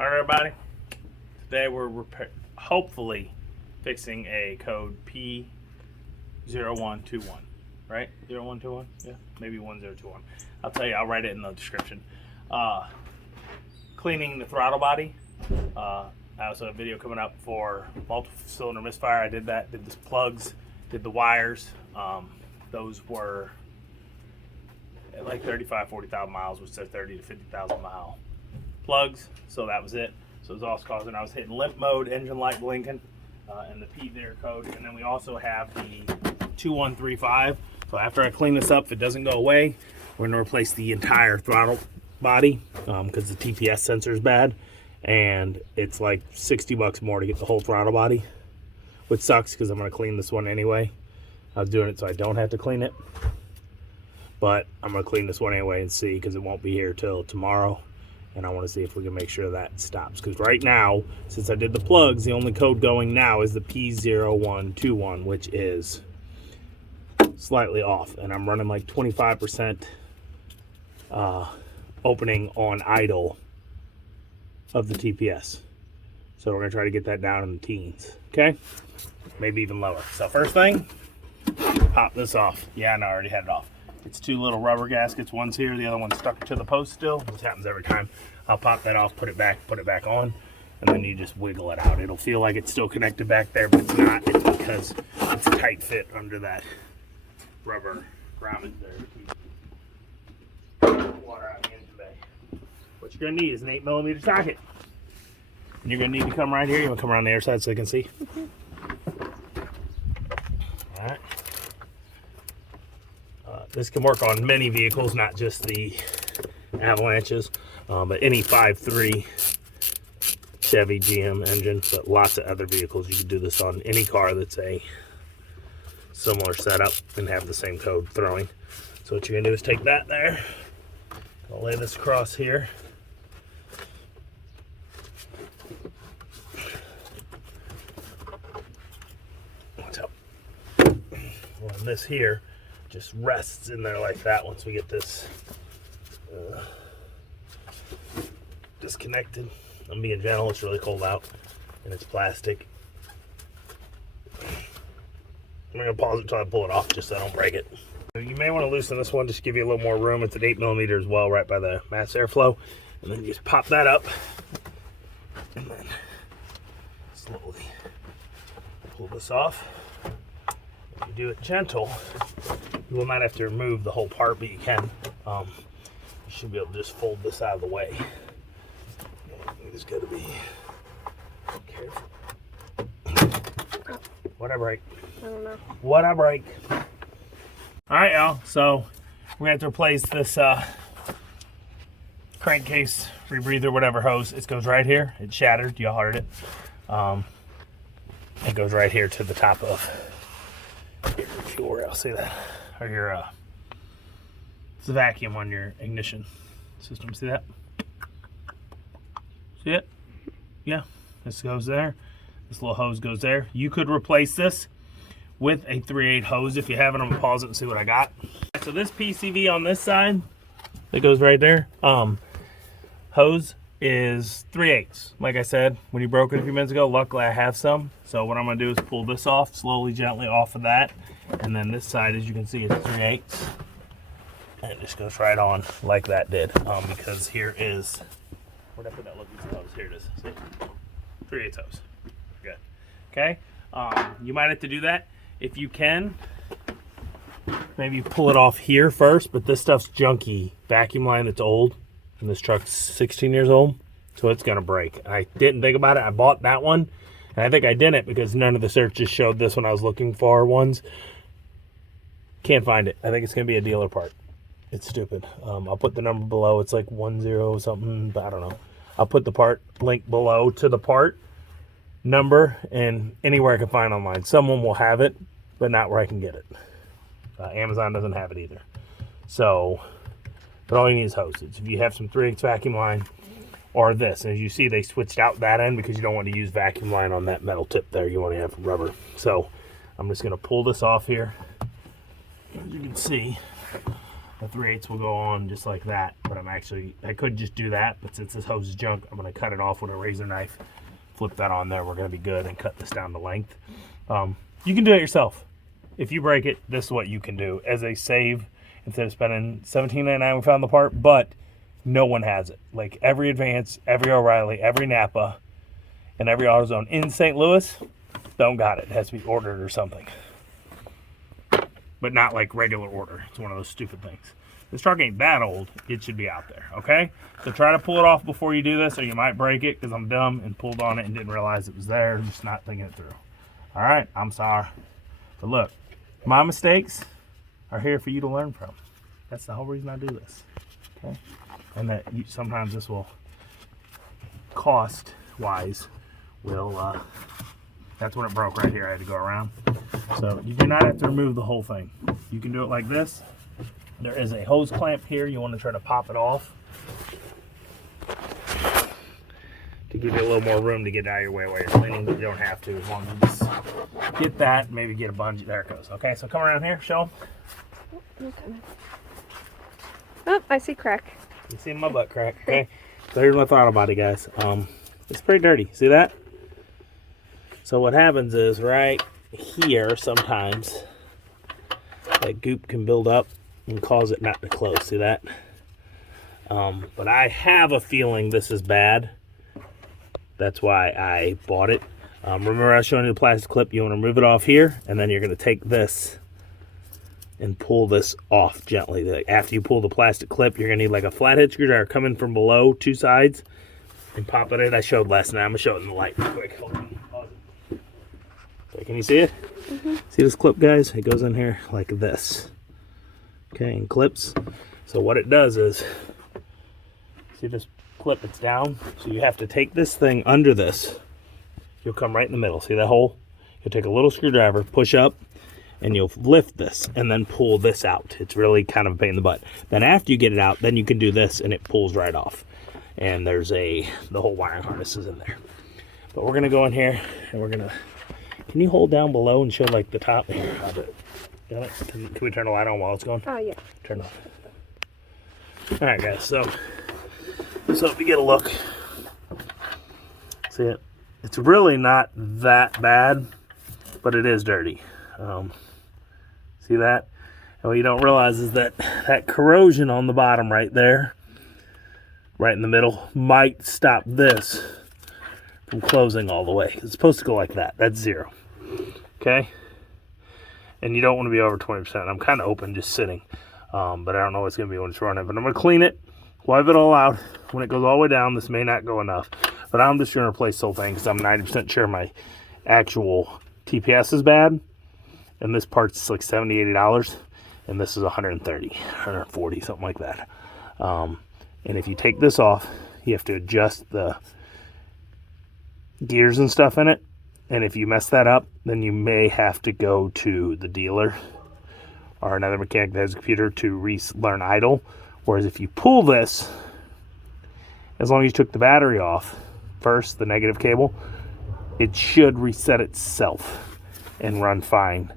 All right, everybody. Today we're hopefully fixing a code p0121, right? 0121? Yeah, maybe 1021. I'll tell you. I'll write it in the description. Cleaning the throttle body. I also have a video coming up for multiple cylinder misfire. I did that. Did the plugs. Did the wires. Those were at like 40,000 miles, which says 30 to 50,000 mile plugs. So that was it. So it was also causing, I was hitting limp mode, engine light blinking, and the P0 code. And then we also have the 2135. So after I clean this up, if it doesn't go away, we're gonna replace the entire throttle body because the TPS sensor is bad, and it's like 60 bucks more to get the whole throttle body, which sucks because I'm gonna clean this one anyway. I was doing it so I don't have to clean it, but I'm gonna clean this one anyway and see, because it won't be here till tomorrow. And I want to see if we can make sure that stops. Because right now, since I did the plugs, the only code going now is the p0121, which is slightly off. And I'm running like 25% opening on idle of the TPS. So we're going to try to get that down in the teens. Okay? Maybe even lower. So first thing, pop this off. Yeah, no, I already had it off. It's two little rubber gaskets. One's here, the other one's stuck to the post still. This happens every time. I'll pop that off, put it back on, and then you just wiggle it out. It'll feel like it's still connected back there, but it's not. It's because it's a tight fit under that rubber grommets there to keep water out of the engine bay. What you're gonna need is an 8mm socket. And you're gonna need to come right here. You wanna come around the air side so I can see? All right. This can work on many vehicles, not just the Avalanches, but any 5.3 Chevy, GM engine, but lots of other vehicles. You can do this on any car that's a similar setup and have the same code throwing. So what you're gonna do is take that there. I'll lay this across here. So, on this here, just rests in there like that once we get this disconnected. I'm being gentle, it's really cold out and it's plastic. I'm gonna pause it until I pull it off just so I don't break it. You may want to loosen this one just to give you a little more room. It's an 8mm as well, right by the mass airflow. And then you just pop that up and then slowly pull this off. If you do it gentle, you will not have to remove the whole part, but you can. You should be able to just fold this out of the way. You just gotta be careful. What'd I break? I don't know. What'd I break? All right, y'all. So we're gonna have to replace this crankcase, rebreather, whatever hose. It goes right here. It's shattered. Y'all heard it. It goes right here to the top of your fuel rail. See that? Or your it's the vacuum on your ignition system. See that? See it? Yeah. This goes there. This little hose goes there. You could replace this with a 3/8 hose if you have it. I'm gonna pause it and see what I got. So this PCV on this side that goes right there, hose is 3/8. Like I said, when you broke it a few minutes ago, luckily I have some. So what I'm gonna do is pull this off slowly, gently off of that. And then this side, as you can see, is 3/8. And it just goes right on like that did. Because here is, where'd I put that little piece of hose? Here it is. See? 3/8 hose. Good. Okay. You might have to do that. If you can, maybe pull it off here first, but this stuff's junky. Vacuum line that's old, and this truck's 16 years old, so it's gonna break. I didn't think about it. I bought that one, and I think I didn't because none of the searches showed this when I was looking for ones. Can't find it. I think it's gonna be a dealer part. It's stupid. I'll put the number below. It's like 10 something, but I don't know. I'll put the part link below to the part number and anywhere I can find online. Someone will have it, but not where I can get it. Amazon doesn't have it either. So, but all you need is hoses. If you have some 3/8 vacuum line or this, and as you see, they switched out that end because you don't want to use vacuum line on that metal tip there. You want to have rubber. So I'm just going to pull this off here. As you can see, the 3/8 will go on just like that, but I could just do that, but since this hose is junk, I'm going to cut it off with a razor knife, flip that on there, we're going to be good, and cut this down to length. You can do it yourself. If you break it, this is what you can do as a save instead of spending $17.99 we found the part, but no one has it. Like every Advance, every O'Reilly, every Napa, and every AutoZone in St. Louis don't got it. It has to be ordered or something. But not like regular order. It's one of those stupid things. This truck ain't that old. It should be out there, okay? So try to pull it off before you do this, or you might break it, because I'm dumb and pulled on it and didn't realize it was there, just not thinking it through. All right, I'm sorry. But look, my mistakes are here for you to learn from. That's the whole reason I do this, okay? And that sometimes this will, cost-wise, will, that's when it broke right here. I had to go around. So you do not have to remove the whole thing. You can do it like this. There is a hose clamp here. You want to try to pop it off to give you a little more room to get out of your way while you're cleaning, but you don't have to as long as you just get that, maybe get a bungee. There it goes. Okay, so come around here, show them. Oh, I see crack. You see my butt crack, okay? So here's my throttle body, guys. It's pretty dirty. See that? So what happens is right here sometimes that goop can build up and cause it not to close. See that? But I have a feeling this is bad. That's why I bought it. Remember I was showing you the plastic clip? You want to remove it off here, and then you're going to take this and pull this off gently. After you pull the plastic clip, you're going to need like a flathead screwdriver coming from below, two sides, and pop it in. I showed last night. I'm going to show it in the light real quick. Hold on. Okay, can you see it? Mm-hmm. See this clip, guys? It goes in here like this. Okay, and clips. So what it does is, see this clip? It's down. So you have to take this thing under this. You'll come right in the middle. See that hole? You'll take a little screwdriver, push up, and you'll lift this and then pull this out. It's really kind of a pain in the butt. Then after you get it out, then you can do this and it pulls right off. And there's the whole wiring harness is in there. But we're gonna go in here and we're gonna, can you hold down below and show like the top here? I'll do it. Got it? Can we turn the light on while it's going? Oh yeah. Turn it on. All right, guys, so if you get a look, see it? It's really not that bad, but it is dirty. See that? And what you don't realize is that corrosion on the bottom right there, right in the middle, might stop this from closing all the way. It's supposed to go like that. That's 0. Okay? And you don't want to be over 20%. I'm kind of open just sitting, but I don't know what's going to be when it's running. But I'm going to clean it, wipe it all out. When it goes all the way down, this may not go enough. But I'm just going to replace the whole thing because I'm 90% sure my actual TPS is bad. And this part's like $70, $80. And this is $130, $140, something like that. And if you take this off, you have to adjust the gears and stuff in it. And if you mess that up, then you may have to go to the dealer or another mechanic that has a computer to learn idle. Whereas if you pull this, as long as you took the battery off first, the negative cable, it should reset itself and run fine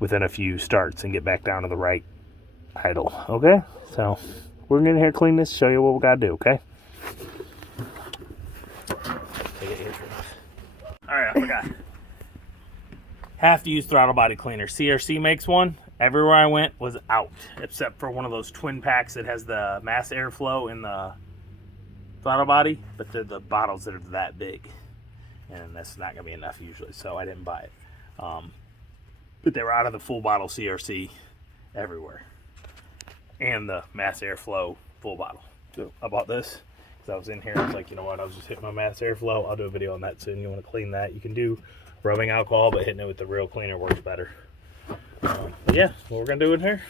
within a few starts and get back down to the right idle. Okay? So we're going to here clean this, show you what we got to do, okay? Alright, I forgot. Have to use throttle body cleaner. CRC makes one. Everywhere I went was out, except for one of those twin packs that has the mass airflow in the throttle body, but they're the bottles that are that big. And that's not going to be enough usually, so I didn't buy it. But they were out of the full bottle CRC everywhere. And the mass airflow full bottle. So I bought this because I was in here. I was like, you know what? I was just hitting my mass airflow. I'll do a video on that soon. You want to clean that? You can do rubbing alcohol, but hitting it with the real cleaner works better. Yeah, what we're going to do in here,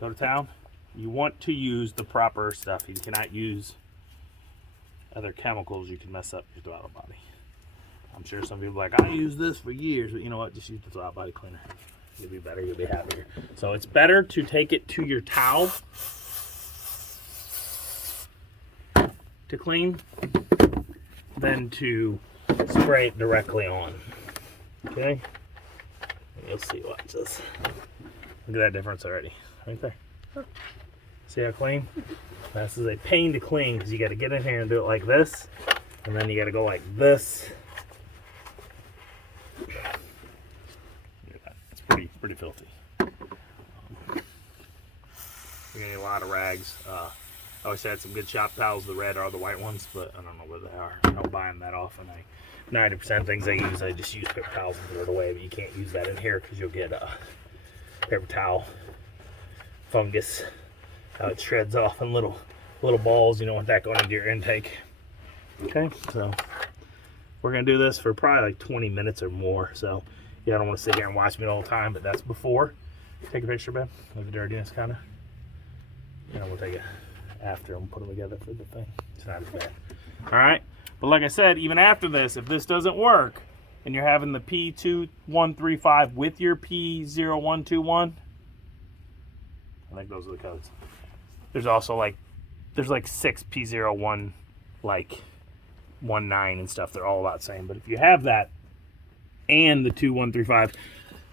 go to town. You want to use the proper stuff. You cannot use other chemicals. You can mess up your throttle body. I'm sure some people are like, I use this for years, but you know what? Just use the throttle body cleaner. You'll be better. You'll be happier. So it's better to take it to your towel to clean than to spray it directly on. Okay? You'll see. Watch this. Look at that difference already. Right there. See how clean? This is a pain to clean because you got to get in here and do it like this, and then you got to go like this. It's pretty filthy. We're gonna need a lot of rags. I always had some good shop towels. The red are the white ones, but I don't know where they are. I don't buy them that often. 90% of things I just use paper towels and throw it away, but you can't use that in here because you'll get paper towel fungus. How it shreds off in little balls. You don't want that going into your intake. Okay, so we're gonna do this for probably like 20 minutes or more. So yeah, I don't want to sit here and watch me all the time, but that's before. Take a picture, Ben. Look at the dirtiness, kind of. You know, we'll take it after and put them together for the thing. It's not as bad. All right, but like I said, even after this, if this doesn't work and you're having the p2135 with your p0121, I think those are the codes. There's also like 6 p01 like 19 and stuff. They're all about the same. But if you have that and the 2135,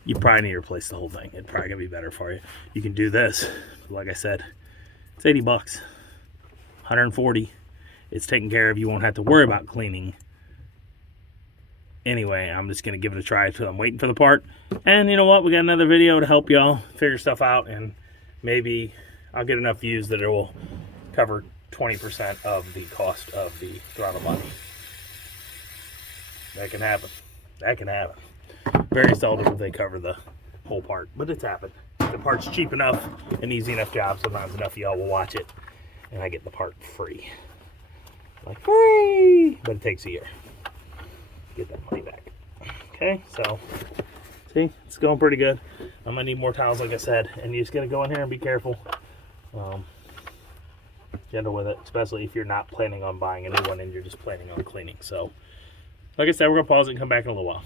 you probably need to replace the whole thing. It's probably gonna be better for you. You can do this. Like I said, it's 80 bucks, 140. It's taken care of. You won't have to worry about cleaning. Anyway, I'm just gonna give it a try until I'm waiting for the part. And you know what? We got another video to help y'all figure stuff out, and maybe I'll get enough views that it will cover 20% of the cost of the throttle body. That can happen. That can happen. Very seldom do they cover the whole part, but it's happened. The part's cheap enough, an easy enough job, sometimes enough of y'all will watch it, and I get the part free. Like, free! But it takes a year. Get that money back. Okay, so, see, it's going pretty good. I'm gonna need more towels, like I said, and you're just gonna go in here and be careful. Gentle with it, especially if you're not planning on buying a new one and you're just planning on cleaning. So, like I said, we're gonna pause it and come back in a little while.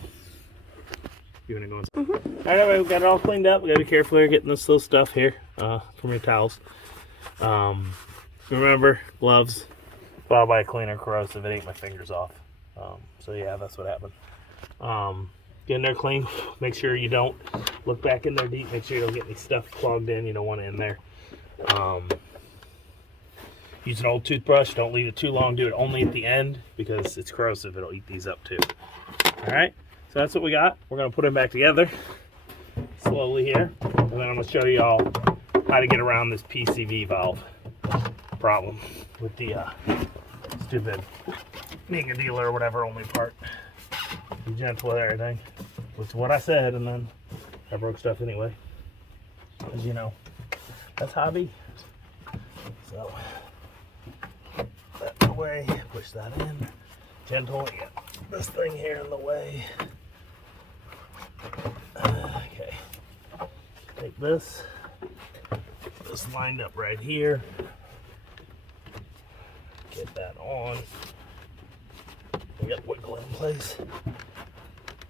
You wanna go inside? All right, we got it all cleaned up. We gotta be careful here getting this little stuff here from your towels. Remember, gloves. If I buy a cleaner, corrosive, it ate my fingers off. So yeah, that's what happened. Get in there clean. Make sure you don't look back in there deep. Make sure you don't get any stuff clogged in. You don't want it in there. Use an old toothbrush. Don't leave it too long. Do it only at the end because it's corrosive. It'll eat these up too. All right. So that's what we got. We're gonna put them back together slowly here, and then I'm gonna show y'all how to get around this PCV valve problem with the stupid being a dealer or whatever only part. Be gentle with everything. Which is what I said, and then I broke stuff anyway. As you know, that's hobby. So that way, push that in. Gentle, you got this thing here in the way. Okay. Take this lined up right here. Get that on. We got wiggle in place.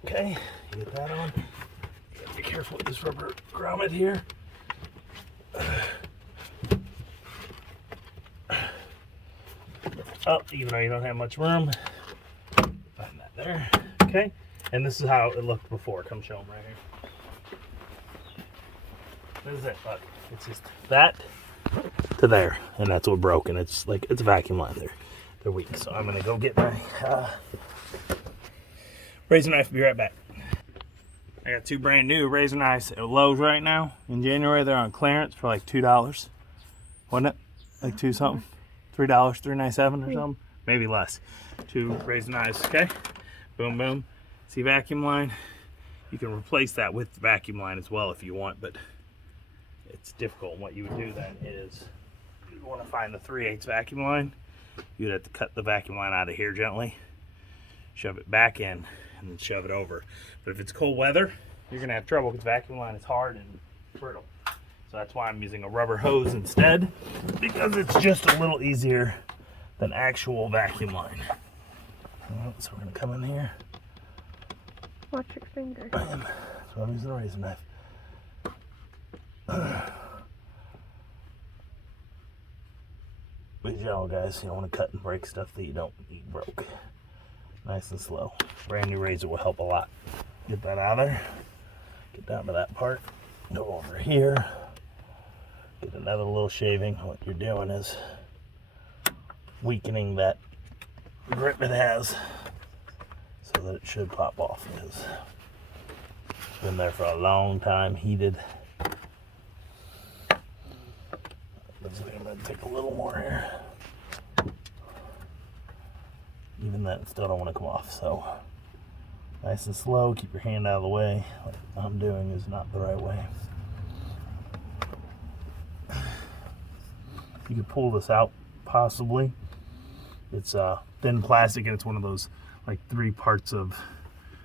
Okay, get that on. You gotta be careful with this rubber grommet here. Up, even though you don't have much room. Find that there. Okay, and this is how it looked before. Come show them right here. This is it, look. It's just that to there, and that's what broke. And it's like it's a vacuum line. They're weak. So I'm gonna go get my razor knife. Be right back. I got two brand new razor knives at Lowe's right now. In January, they're on clearance for like $2, wasn't it? Like $2 something, $3, $3.97 or something, maybe less. Two razor knives. Okay, boom, boom. See vacuum line? You can replace that with the vacuum line as well if you want, but it's difficult. And what you would do then is you want to find the 3/8 vacuum line. You'd have to cut the vacuum line out of here gently, shove it back in, and then shove it over. But if it's cold weather, you're gonna have trouble because the vacuum line is hard and brittle. So that's why I'm using a rubber hose instead, because it's just a little easier than actual vacuum line. So we're gonna come in here. Watch your finger. Bam. So I'm using a razor knife. But y'all guys, you don't want to cut and break stuff that you don't need broke. Nice and slow. Brand new razor will help a lot. Get that out of there. Get down to that part. Go over here. Get another little shaving. What you're doing is weakening that grip it has so that it should pop off. It's been there for a long time, heated. Looks like I'm going to take a little more here. Even that still don't want to come off, so nice and slow, keep your hand out of the way. What I'm doing is not the right way. You could pull this out, possibly. It's thin plastic and it's one of those like 3 parts of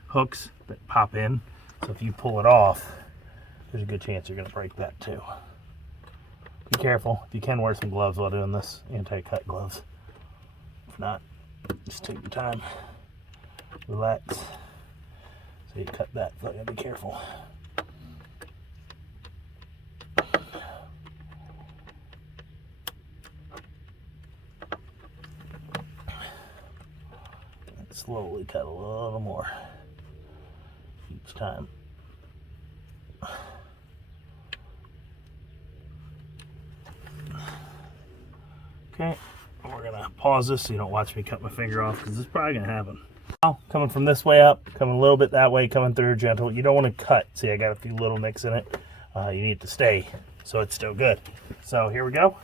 hooks that pop in. So if you pull it off, there's a good chance you're going to break that too. Be careful. If you can, wear some gloves while doing this, anti-cut gloves. If not, just take your time, relax. So you cut that, so you gotta be careful. And slowly cut a little more each time. Okay, we're gonna pause this so you don't watch me cut my finger off, because this is probably gonna happen. Now, coming from this way up, coming a little bit that way, coming through gentle. You don't want to cut. See, I got a few little nicks in it. You need it to stay so it's still good. So here we go.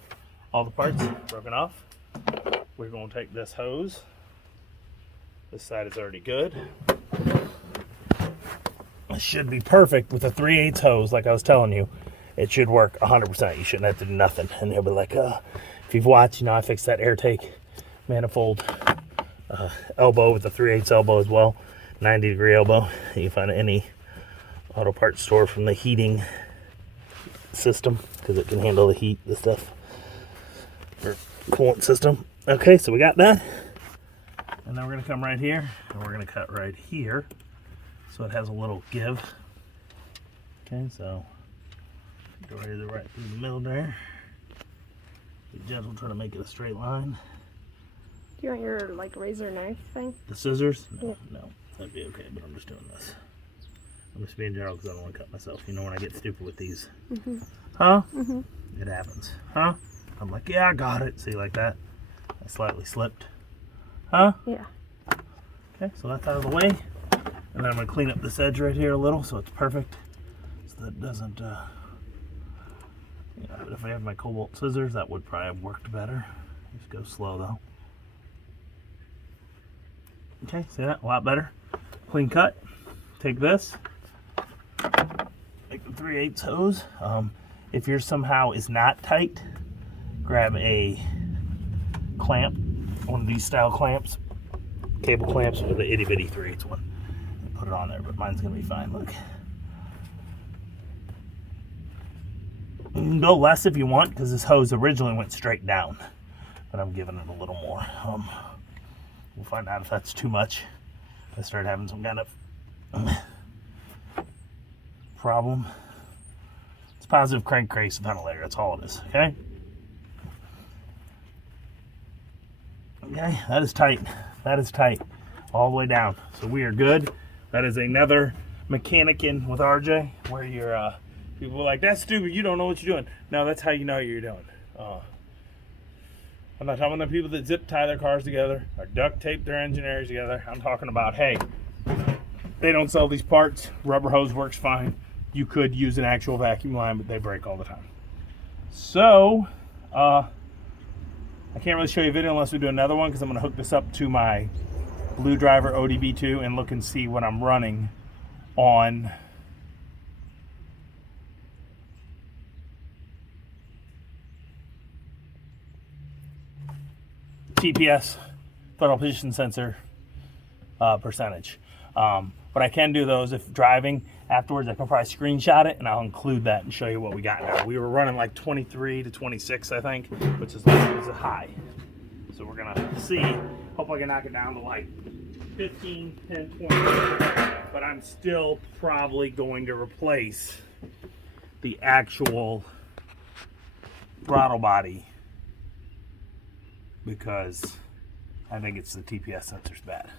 All the parts broken off. We're going to take this hose. This side is already good. It should be perfect with a 3/8 hose, like I was telling you. It should work 100%. You shouldn't have to do nothing. And they'll be like, if you've watched, you know, I fixed that air take manifold elbow with the 3/8 elbow as well, 90-degree elbow. You can find it at any auto parts store from the heating system, because it can handle the heat, the stuff, or coolant system. Okay, so we got that. And then we're going to come right here, and we're going to cut right here, so it has a little give. Okay, so go right through the middle there. Be gentle, try to make it a straight line. Do you want your like razor knife thing? The scissors? No, yeah. No, that'd be okay, but I'm just doing this. I'm just being general because I don't want to cut myself. You know when I get stupid with these. Mm-hmm. Huh? Mm-hmm. It happens. Huh? I'm like, yeah, I got it. See, like that? I slightly slipped. Huh? Yeah. Okay, so that's out of the way. And then I'm going to clean up this edge right here a little so it's perfect. So that it doesn't, you know, if I had my cobalt scissors, that would probably have worked better. Just go slow though. Okay, see that? A lot better. Clean cut. Take this. Make the 3/8 hose. If yours somehow is not tight, grab a clamp, one of these style clamps, cable clamps with the itty bitty 3/8 one. And put it on there, but mine's gonna be fine. Look. You can go less if you want, because this hose originally went straight down, but I'm giving it a little more. We'll find out if that's too much. I start having some kind of problem. It's positive crankcase ventilator. That's all it is. Okay. Okay, that is tight. That is tight all the way down. So we are good. That is another mechanic in with RJ, where you're people are like, that's stupid, you don't know what you're doing. No, that's how you know what you're doing. I'm not talking about the people that zip tie their cars together or duct tape their engineers together. I'm talking about, hey, they don't sell these parts. Rubber hose works fine. You could use an actual vacuum line, but they break all the time. So, I can't really show you a video unless we do another one, because I'm going to hook this up to my Blue Driver ODB2 and look and see what I'm running on TPS, throttle position sensor percentage. But I can do those if driving. Afterwards, I can probably screenshot it and I'll include that and show you what we got now. We were running like 23 to 26, I think, which is a high. So we're gonna see. Hope I can knock it down to like 15, 10, 20. But I'm still probably going to replace the actual throttle body, because I think it's the TPS sensor's bad.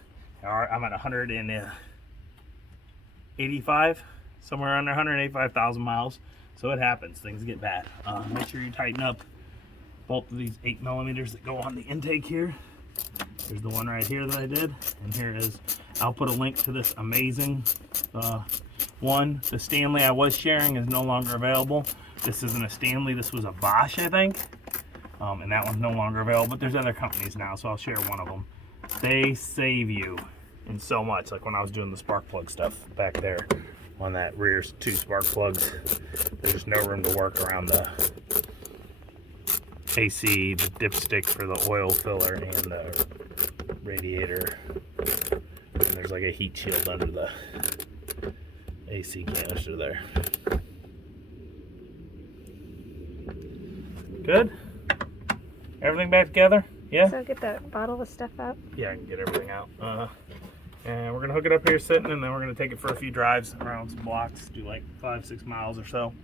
I'm at 185, somewhere around there, 185,000 miles. So it happens. Things get bad. Make sure you tighten up both of these 8mm that go on the intake here. There's the one right here that I did, and here is, I'll put a link to this amazing one. The Stanley I was sharing is no longer available. This isn't a Stanley, this was a Bosch, I think. And that one's no longer available, but there's other companies now, so I'll share one of them. They save you in so much. Like when I was doing the spark plug stuff back there on that rear 2 spark plugs, there's no room to work around the AC, the dipstick for the oil filler, and the radiator. And there's like a heat shield under the AC canister there. Good? Everything back together? Yeah? So get that bottle of stuff out. Yeah, I can get everything out. And we're gonna hook it up here sitting, and then we're gonna take it for a few drives around some blocks, do like 5-6 miles or so,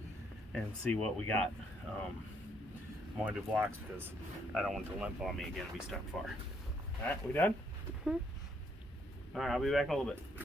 and see what we got. I'm going to do blocks because I don't want it to limp on me again and be stuck far. All right, we done? Mm-hmm. All right, I'll be back in a little bit.